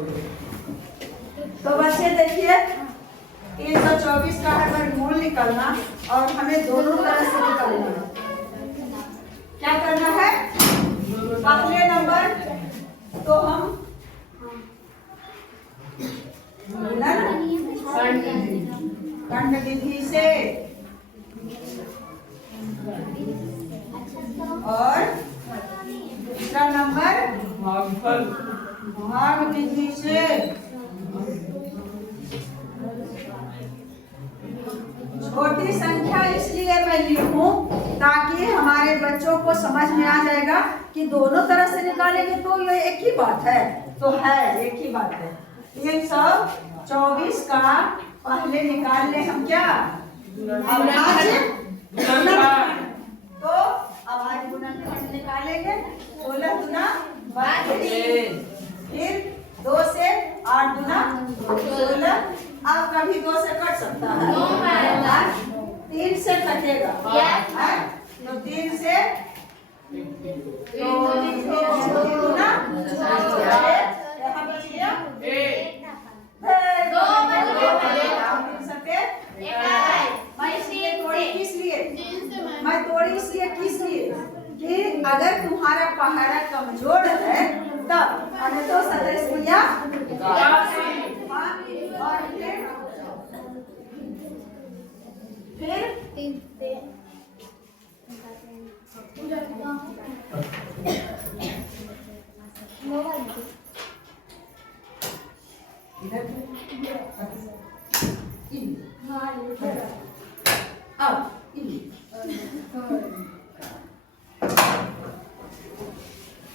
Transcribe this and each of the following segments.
तो बच्चे देखिए 324 का है वर्गमूल निकलना और हमें दोनों तरह से निकालना है। क्या करना है? पहले नंबर तो हम खंड विधि से और दूसरा नंबर भाग विधि से। छोटी संख्या इसलिए मैं लिखूं ताकि हमारे बच्चों को समझ में आ जाएगा कि दोनों तरह से निकालेंगे तो ये एक ही बात है। तो है एक ही बात है। 324 का पहले निकाल ले हम क्या अभाज्य गुणनखंड। तो अभाज्य गुणनखंड निकालेंगे 16 गुना 22, फिर 2 से 8 गुना 16। अब कभी 2 से कट सकता है, 3 से कटेगा तो 3 से गुना यहाँ बच गया 2 मैं तोड़ी इसलिए किस लिए कि अगर तुम्हारा पहाड़ा कमजोर है तब अन्य तो सदस्या और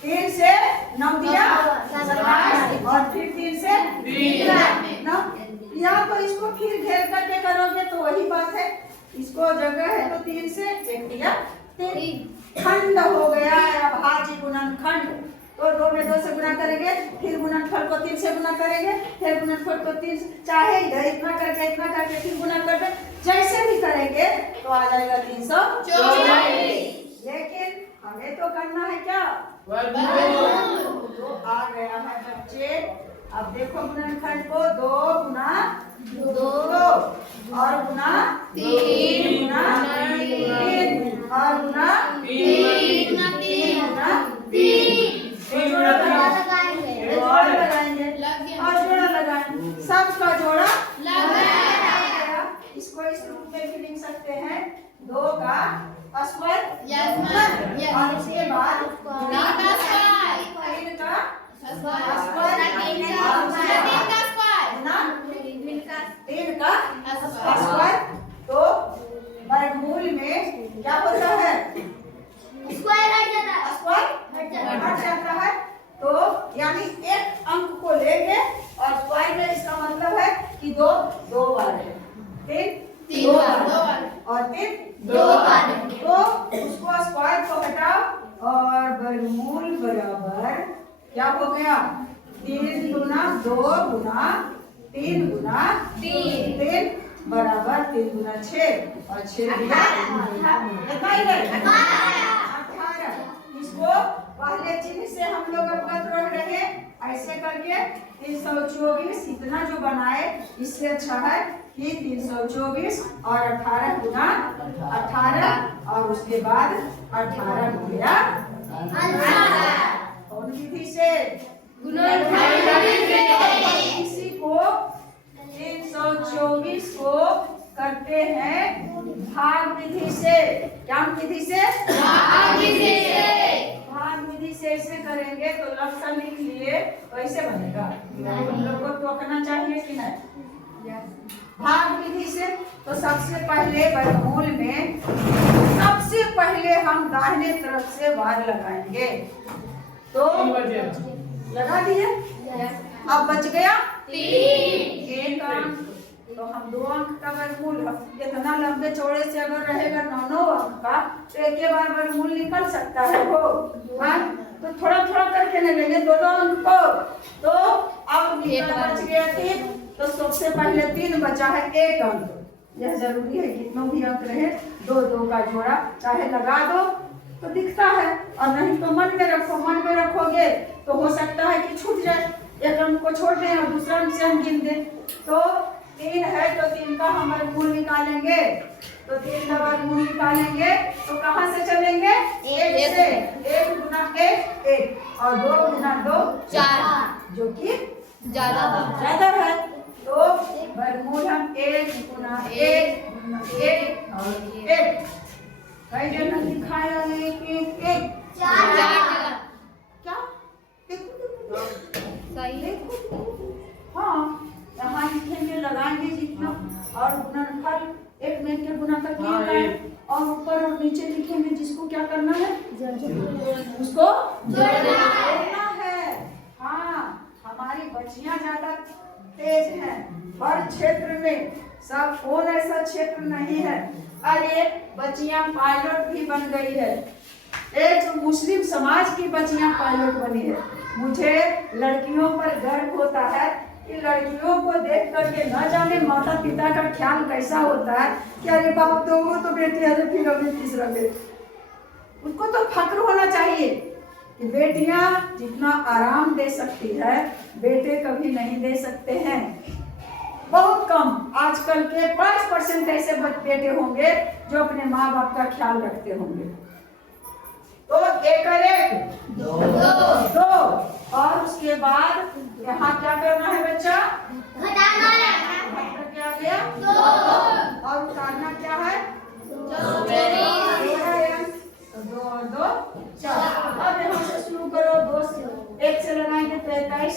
फिर तीन से 9 दिया 27 और फिर 3 से 9। या तो इसको फिर घेर करके करोगे तो वही बात है। इसको जगह है तो 3 से 1 दिया 3 खंड हो गया अभाज्य गुणनखंड। तो 2 में 2 से गुना करेंगे, फिर गुणनफल को 3 से गुना करेंगे, फिर गुणनफल को 3 चाहे इधर इतना करके फिर गुना करके जैसे भी करेंगे तो आ जाएगा 324। लेकिन हमें तो करना है क्या तो आ गया है बच्चे। अब देखो गुणनखंड को 2 गुना 2 और गुना 3 गुना 3 और गुना 3 गुना 3 जोड़ा लगाएंगे और जोड़ा लगाएंगे। सबका जोड़ा लगाया। इसको इस रूप में भी लिख सकते हैं 2 का स्क्वायर और उसके बाद 3 का स्क्वायर तो वर्गमूल में क्या होता है स्क्वायर हट जाता है। तो यानी एक अंक को लेंगे और स्क्वायर में इसका मतलब है कि 2 बार है, 3 2 बार और 3 2 बार। तो उसको स्क्वायर को हटाओ और वर्गमूल बराबर क्या हो गया 3 गुना 2 गुना 3 गुना 3 बराबर 3 गुना 6 और 6 दिया 18। इसको पहले चिन्ह से हम लोग अवगत रह रहे ऐसे करके 324 इतना जो बनाए इससे अच्छा है कि 324 और 18 गुना 18 और उसके बाद 18 हो गया कौन विधि से इसी को 324 को करते हैं भाग विधि से। क्या विधि से भाग विधि से ऐसे करेंगे तो लक्षण लिख लिए तो ऐसे बनेगा। हम लोग को टोकना चाहिए कि नहीं भाग विधि से। तो सबसे पहले वर्गमूल में सबसे पहले हम दाहिने तरफ से वार लगाएंगे तो लगा दिए। अब बच गया 1 अंक। तो हम 2 अंक का वर्गमूल इतना लंबे चौड़े से अगर रहेगा 9 अंक का तो एक ही बार वर्गमूल निकल सकता है वो। हाँ तो थोड़ा करके ले लेंगे दोनों अंक को। तो अब बच गया 3। तो सबसे पहले 3 बचा है 1 अंक। यह जरूरी है कितनों भी अंक रहे 2 का जोड़ा चाहे लगा दो तो दिखता है और नहीं तो मन में रखो। मन में रखोगे तो हो सकता है कि छूट जाए। एक अंक को छोड़ दें और दूसरा अंक से हम गिन दें। तो 3 है तो 3 का हम वर्गमूल निकालेंगे। तो 3 का वर्गमूल निकालेंगे तो कहाँ से चलेंगे? 1 से। 1 गुना 1 1 और 2 गुना 2 4, जो कि ज्यादा है। तो वर्गमूल हम 1 गुना 1 गुना 1 और 1 कई जगह दिखाया है। 1 1 4 क्या सही है। हाँ, यहाँ लिखेंगे, लगाएंगे जितना और गुणनफल 1 में के गुना करके और ऊपर और नीचे लिखेंगे। जिसको क्या करना है? उसको जोड़ना है। हाँ, हमारी बच्चियां ज्यादा तेज हैं। हर क्षेत्र में सब कौन ऐसा क्षेत्र नहीं है। अरे बच्चियां पायलट भी बन गई है। एक मुस्लिम समाज की बच्चियां पायलट बनी है। मुझे लड़कियों पर गर्व होता है कि लड़कियों को देख करके न जाने माता पिता का ख्याल कैसा होता है कि अरे बाप दो तो बेटी है, फिर अभी तीसरा बेटी। उनको तो फक्र होना चाहिए कि बेटियां जितना आराम दे सकती है बेटे कभी नहीं दे सकते हैं। बहुत कम आजकल के 5% ऐसे बेटे होंगे जो अपने माँ बाप का ख्याल रखते होंगे। तो 1 और 1 2 और उसके बाद यहाँ क्या करना है बच्चा? घटाना है। क्या गया? 2 और उतारना क्या है? 2 और 2 4। अब यहाँ से शुरू करो। 2 से 1 से लगाएंगे 43,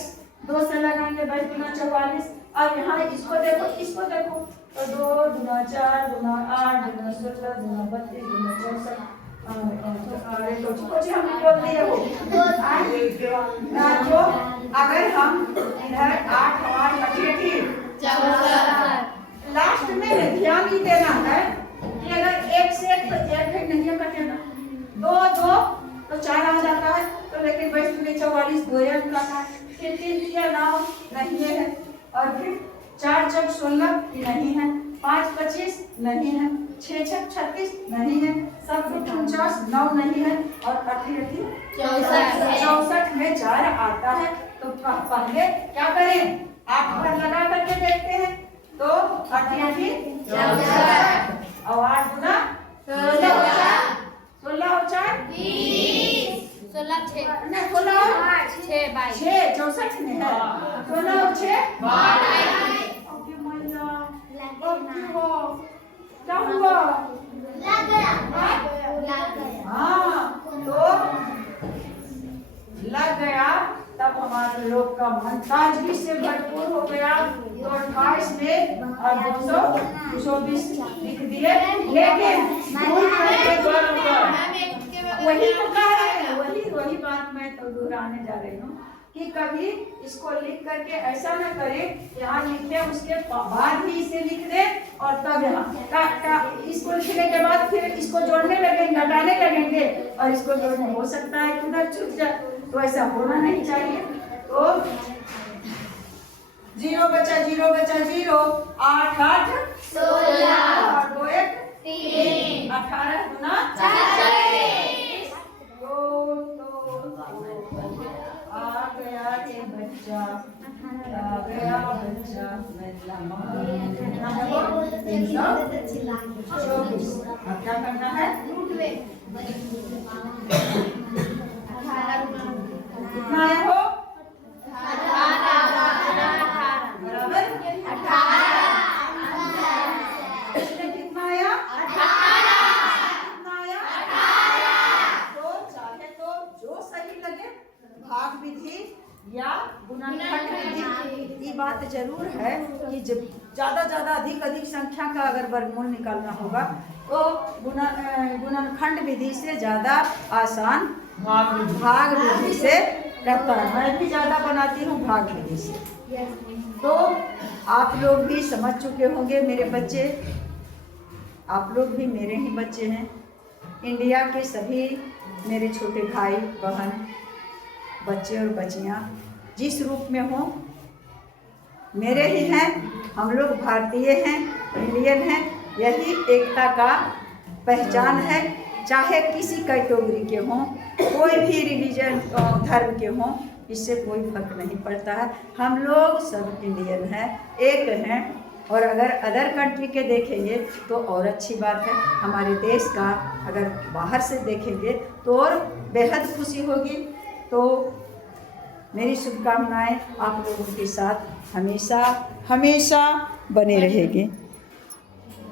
2 से लगाएंगे 22 गुना 44। अब यहाँ इसको देखो, इसको देखो। तो 2 गुना 4 गुना 8 गुना 16 गुना 32 गुना 64 कुछ हमने बोल दिया हो। तो अगर हम इधर 8 और 64 लास्ट में ध्यान ही देना है कि अगर 1 से 1 तो 1 है नहीं कटेगा। 2 2 तो 4 आ जाता है। तो लेकिन 22 में 44 2 अंक का था। फिर 3 दिया 9 नहीं है और फिर 4 जब 16 नहीं है, 5 25 नहीं है, 6 6 36 नहीं है, 7 49 9 नहीं है और 88 64 में 4 आता है। तो पहले क्या करें? 8 पर लगा करके देखते हैं। तो 88 और 8 गुना 16 और 4 20 16 6 नहीं 16 और 6 22 6 64 में है। 16 और 6 22। क्या हुआ? लग गया। हाँ, तो लग गया। तब हमारे लोग का मन ताजगी से भरपूर हो गया। तो 28 में और 224 लिख दिए। लेकिन वही तो कह रहे हैं, वही बात मैं तो दोहराने जा रही हूँ कि कभी इसको लिख करके ऐसा न करें, यहाँ लिखे उसके बाद ही इसे लिख दे और तब यहाँ इसको लिखने के बाद फिर इसको जोड़ने लगेंगे, घटाने लगेंगे और इसको जोड़ने हो सकता है उधर छूट जाए। तो ऐसा होना नहीं चाहिए। तो 0 बचा 0 बचा 0 8 8 16 और 2 1 3 18 गुना 40। आ गया ये बच्चा, आ गया बच्चा अब क्या करना है? कितना आया हो? 18 बराबर 18। इसमें कितना आया? 18। कितना आया? 18। तो चाहे तो जो सही लगे भाग विधि या गुणनखंड विधि। ये बात जरूर है कि जब ज्यादा अधिक संख्या का अगर वर्गमूल निकालना होगा तो गुणनखंड विधि से ज्यादा आसान भाग विधि से रहता है। मैं भी ज्यादा बनाती हूँ भाग विधि से। तो आप लोग भी समझ चुके होंगे मेरे बच्चे, आप लोग भी मेरे ही बच्चे हैं। इंडिया के सभी मेरे छोटे भाई बहन बच्चे और बच्चियाँ जिस रूप में हों मेरे ही हैं। हम लोग भारतीय हैं, इंडियन हैं। यही एकता का पहचान है। चाहे किसी कैटेगरी के हों, कोई भी रिलीजन धर्म के हों, इससे कोई फर्क नहीं पड़ता है। हम लोग सब इंडियन हैं, एक हैं। और अगर अदर कंट्री के देखेंगे तो और अच्छी बात है। हमारे देश का अगर बाहर से देखेंगे तो और बेहद खुशी होगी। तो मेरी शुभकामनाएं आप लोगों के साथ हमेशा हमेशा बने रहेगी।